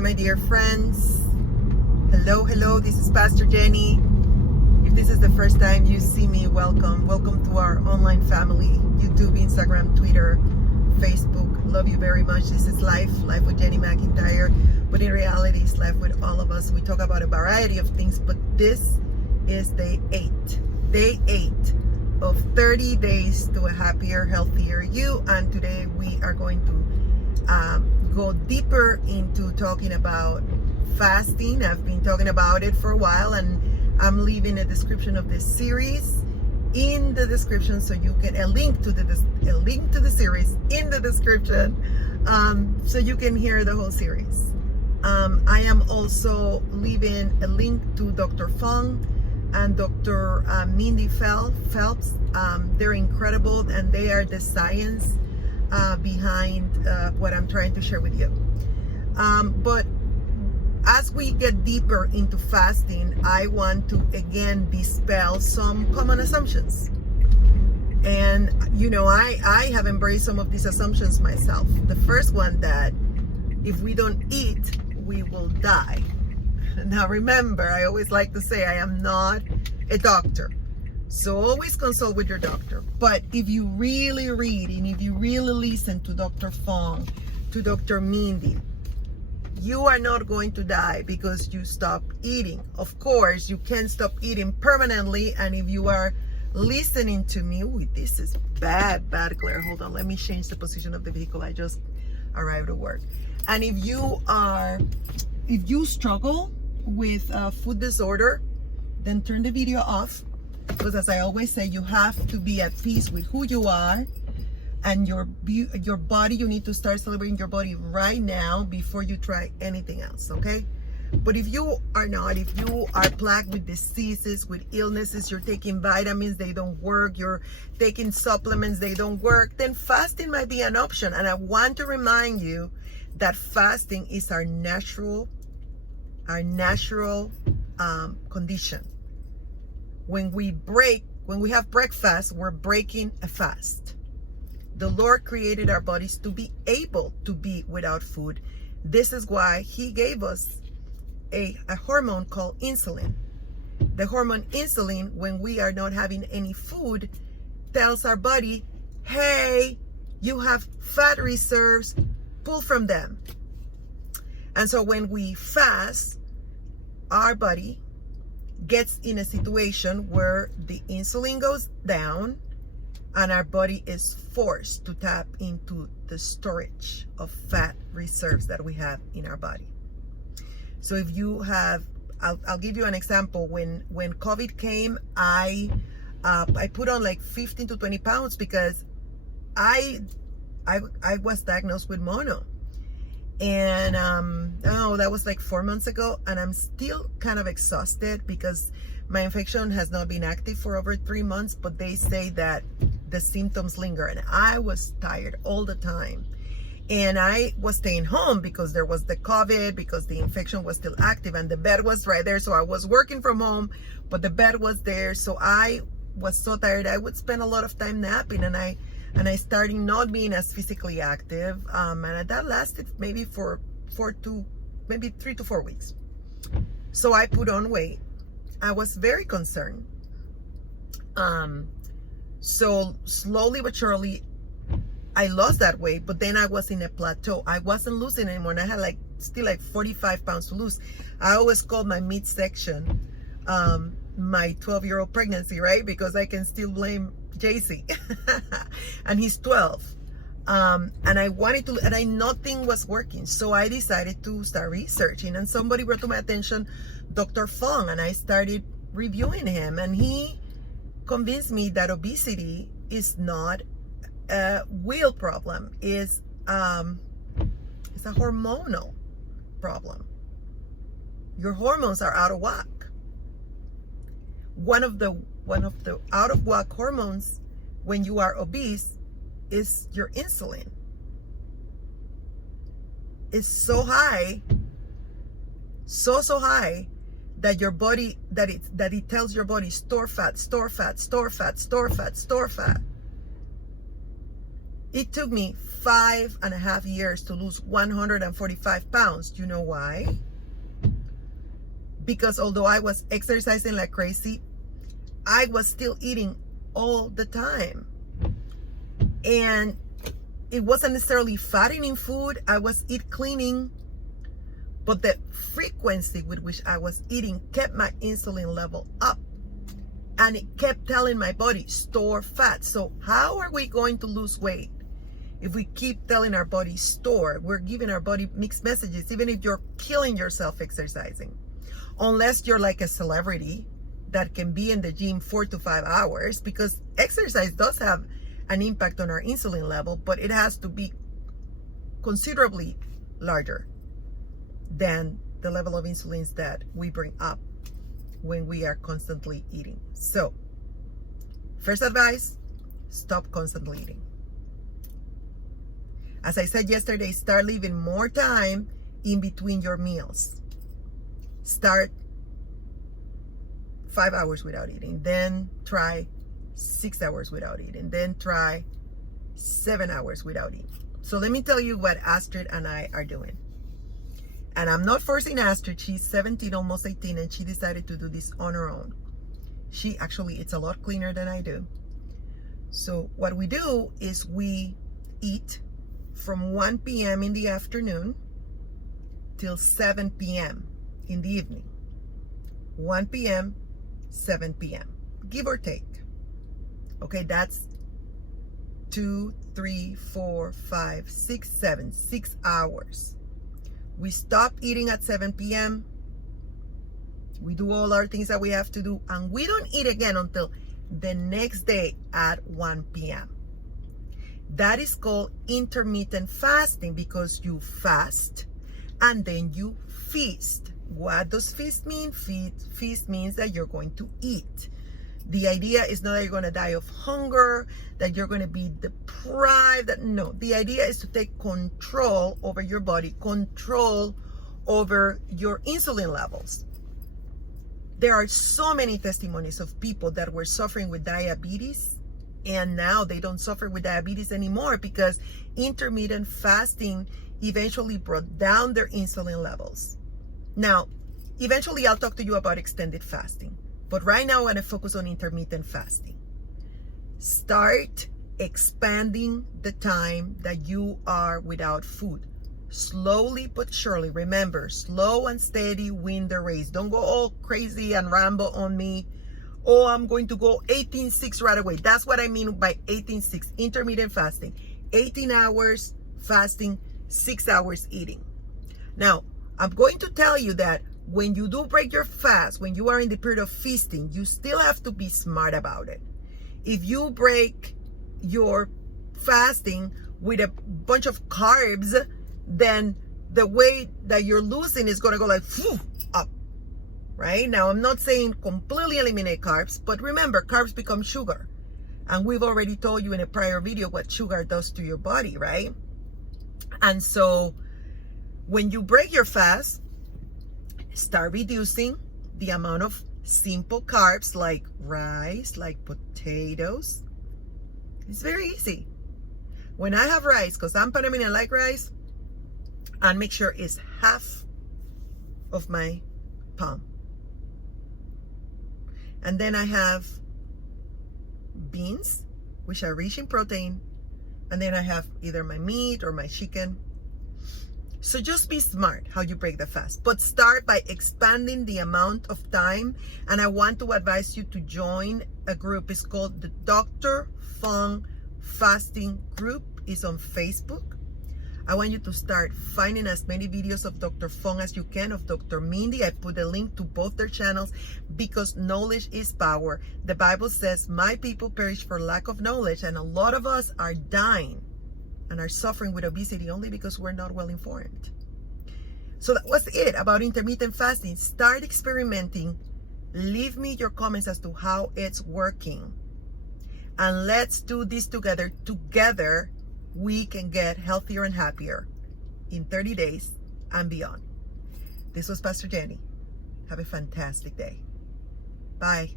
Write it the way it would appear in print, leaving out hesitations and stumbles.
my dear friends. Hello, this is Pastor Jenny. If this is the first time you see me, welcome to our online family, YouTube, Instagram, Twitter, Facebook. Love you very much. This is life with Jenny McIntyre, but in reality it's life with all of us. We talk about a variety of things, but this is day 8 of 30 days to a happier, healthier you. And today we are going to go deeper into talking about fasting. I've been talking about it for a while, and I'm leaving a description of this series in the description, so you can a link to the series in the description, so you can hear the whole series. I am also leaving a link to Dr. Fung and Dr. Mindy Phelps. They're incredible, and they are the science behind what I'm trying to share with you. But as we get deeper into fasting, I want to again dispel some common assumptions. And I have embraced some of these assumptions myself. The first one, that if we don't eat, we will die. Now remember, I always like to say I am not a doctor, so always consult with your doctor. But if you really read and if you really listen to Dr. Fung, to Dr. Mindy, you are not going to die because you stop eating. Of course, you can stop eating permanently. And if you are listening to me, this is bad glare. Hold on, let me change the position of the vehicle. I just arrived at work. And if you struggle with food disorder, then turn the video off, because as I always say, you have to be at peace with who you are and your body. You need to start celebrating your body right now before you try anything else, okay? But if you are plagued with diseases, with illnesses, you're taking vitamins, they don't work, you're taking supplements, they don't work, then fasting might be an option. And I want to remind you that fasting is our natural condition. When we have breakfast, we're breaking a fast. The Lord created our bodies to be able to be without food. This is why He gave us a hormone called insulin. The hormone insulin, when we are not having any food, tells our body, hey, you have fat reserves, pull from them. And so when we fast, our body gets in a situation where the insulin goes down and our body is forced to tap into the storage of fat reserves that we have in our body. So if you have, I'll give you an example. When COVID came, I put on like 15 to 20 pounds because I was diagnosed with mono. And that was like 4 months ago, and I'm still kind of exhausted because my infection has not been active for over 3 months, but they say that the symptoms linger, and I was tired all the time. And I was staying home because there was the COVID, because the infection was still active, and the bed was right there. So I was working from home, but the bed was there. So I was so tired. I would spend a lot of time napping, and I started not being as physically active, and that lasted maybe for 3 to 4 weeks. So I put on weight. I was very concerned. So slowly but surely, I lost that weight, but then I was in a plateau. I wasn't losing anymore, and I had still 45 pounds to lose. I always call my midsection my 12-year-old pregnancy, right? Because I can still blame JC and he's 12. And I wanted to, and nothing was working. So I decided to start researching, and somebody brought to my attention Dr. Fung, and I started reviewing him, and he convinced me that obesity is not a will problem, it's a hormonal problem. Your hormones are out of whack. One of the out of whack hormones when you are obese is your insulin. It's so high, so high that your body that it tells your body store fat, store fat, store fat, store fat, store fat. It took me 5.5 years to lose 145 pounds. You know why? Because although I was exercising like crazy, I was still eating all the time. And it wasn't necessarily fattening food. I was cleaning, but the frequency with which I was eating kept my insulin level up. And it kept telling my body, store fat. So how are we going to lose weight if we keep telling our body store? We're giving our body mixed messages, even if you're killing yourself exercising. Unless you're like a celebrity that can be in the gym 4 to 5 hours, because exercise does have an impact on our insulin level, but it has to be considerably larger than the level of insulins that we bring up when we are constantly eating. So, first advice, stop constantly eating. As I said yesterday, start leaving more time in between your meals. Start 5 hours without eating, then try 6 hours without eating, then try 7 hours without eating. So let me tell you what Astrid and I are doing. And I'm not forcing Astrid. She's 17, almost 18, and she decided to do this on her own. She actually eats a lot cleaner than I do. So what we do is we eat from 1 p.m. in the afternoon till 7 p.m. in the evening. 1 p.m., 7 p.m., give or take. Okay, that's 2, 3, 4, 5, 6, 7, 6 hours. We stop eating at 7 p.m. We do all our things that we have to do, and we don't eat again until the next day at 1 p.m. That is called intermittent fasting, because you fast and then you feast. What does feast mean? Feast means that you're going to eat. The idea is not that you're going to die of hunger, that you're going to be deprived. No, the idea is to take control over your body, control over your insulin levels. There are so many testimonies of people that were suffering with diabetes, and now they don't suffer with diabetes anymore because intermittent fasting eventually brought down their insulin levels. Now, eventually I'll talk to you about extended fasting, but right now I want to focus on intermittent fasting. Start expanding the time that you are without food. Slowly but surely. Remember, slow and steady win the race. Don't go all crazy and ramble on me. Oh, I'm going to go 18-6 right away. That's what I mean by 18-6, intermittent fasting. 18 hours fasting, 6 hours eating. Now, I'm going to tell you that when you do break your fast, when you are in the period of feasting, you still have to be smart about it. If you break your fasting with a bunch of carbs, then the weight that you're losing is going to go like up, right? Now, I'm not saying completely eliminate carbs, but remember, carbs become sugar. And we've already told you in a prior video what sugar does to your body, right? And so when you break your fast, start reducing the amount of simple carbs like rice, like potatoes. It's very easy. When I have rice, because I'm Panamanian, I like rice, and make sure it's half of my palm. And then I have beans, which are rich in protein. And then I have either my meat or my chicken. So just be smart how you break the fast. But start by expanding the amount of time. And I want to advise you to join a group. It's called the Dr. Fung Fasting Group. It's on Facebook. I want you to start finding as many videos of Dr. Fung as you can, of Dr. Mindy. I put a link to both their channels because knowledge is power. The Bible says, my people perish for lack of knowledge. And a lot of us are dying and are suffering with obesity only because we're not well informed. So that was it about intermittent fasting. Start experimenting. Leave me your comments as to how it's working. And let's do this together. Together, we can get healthier and happier in 30 days and beyond. This was Pastor Jenny. Have a fantastic day. Bye.